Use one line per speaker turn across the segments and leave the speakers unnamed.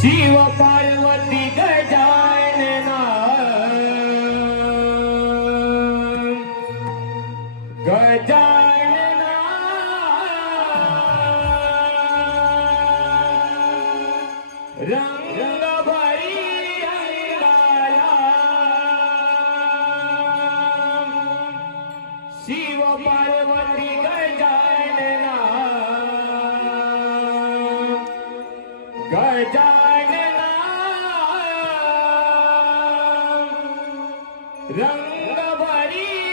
शिव पार्वती गजानना गजानना। रंग भरी शिव पार्वती गजान गवारी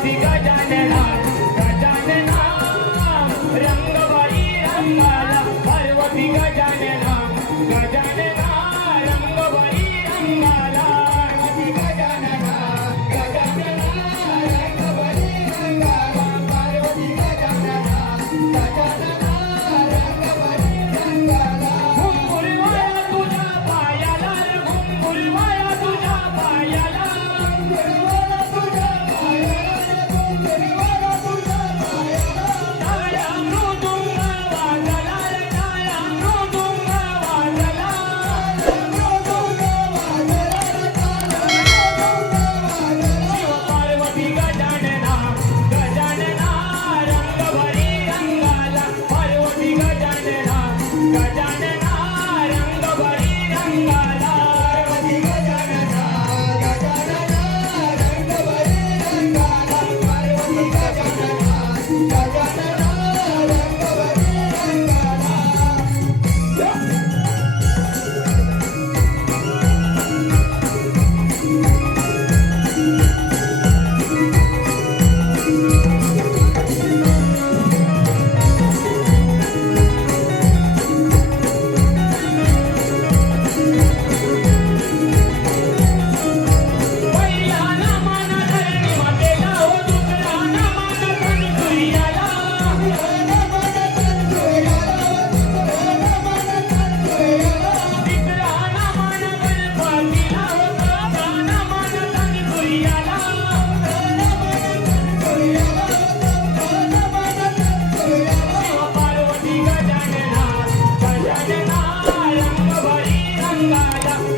We Jessica Janela.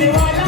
ได้ร้อยล้าน